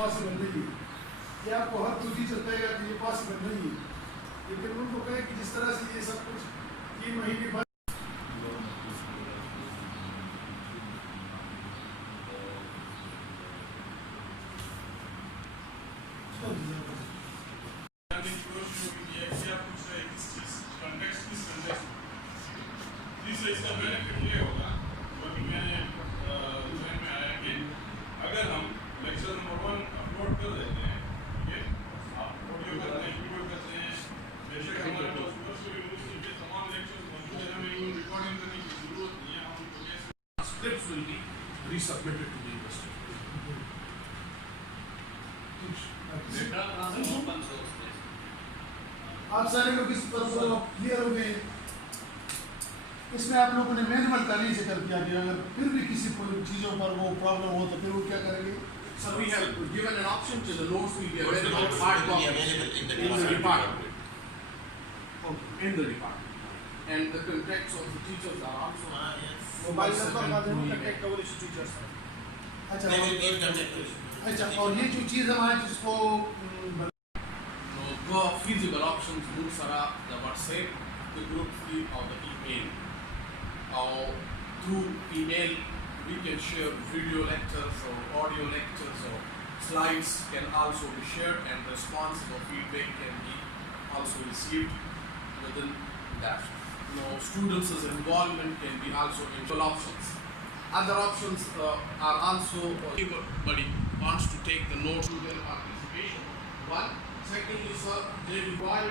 पॉसिबल नहीं है, ये आपको हर कोई टीचर कहेगा कि ये पॉसिबल नहीं है, लेकिन उनको कहें कि जिस तरह से ये सब कुछ 3 महीने बाद इसका बेनिफिट ये होगा जो कि मैंने जहन में आया कि अगर हम लेक्चर नंबर 1 अपलोड कर देते हैं, ठीक है, आप ऑडियो करते हैं, वीडियो करते हैं, बेशक हमारे पास यूनिवर्सिटी के तमाम लेक्चर्स मौजूद हैं, हमें इनको रिकॉर्डिंग करने की जरूरत नहीं है, हम उनको कैसे scripts will be resubmitted to the university. आप सारे लोग इस पर क्लियर हो गए। इसमें आप लोगों ने मैनुअल तालीम से कर दिया कि अगर फिर भी किसी चीज़ों पर वो प्रॉब्लम हो तो फिर वो क्या करेंगे? So we have given an option to the notes will be available hard copies in the department. In the department. And the contacts of the teachers are also mobile number का देना कॉन्टैक्ट कवरेज टीचर्स। अच्छा और ये जो चीज़ हम आज इसको feasible options groups are the WhatsApp, the group feed or the email. Or through email we can share video lectures or audio lectures or slides can also be shared and response or feedback can be also received within that. Students' involvement can be also equal options. Other options are also everybody wants to take the notes to their participation. One, secondly, sir, they require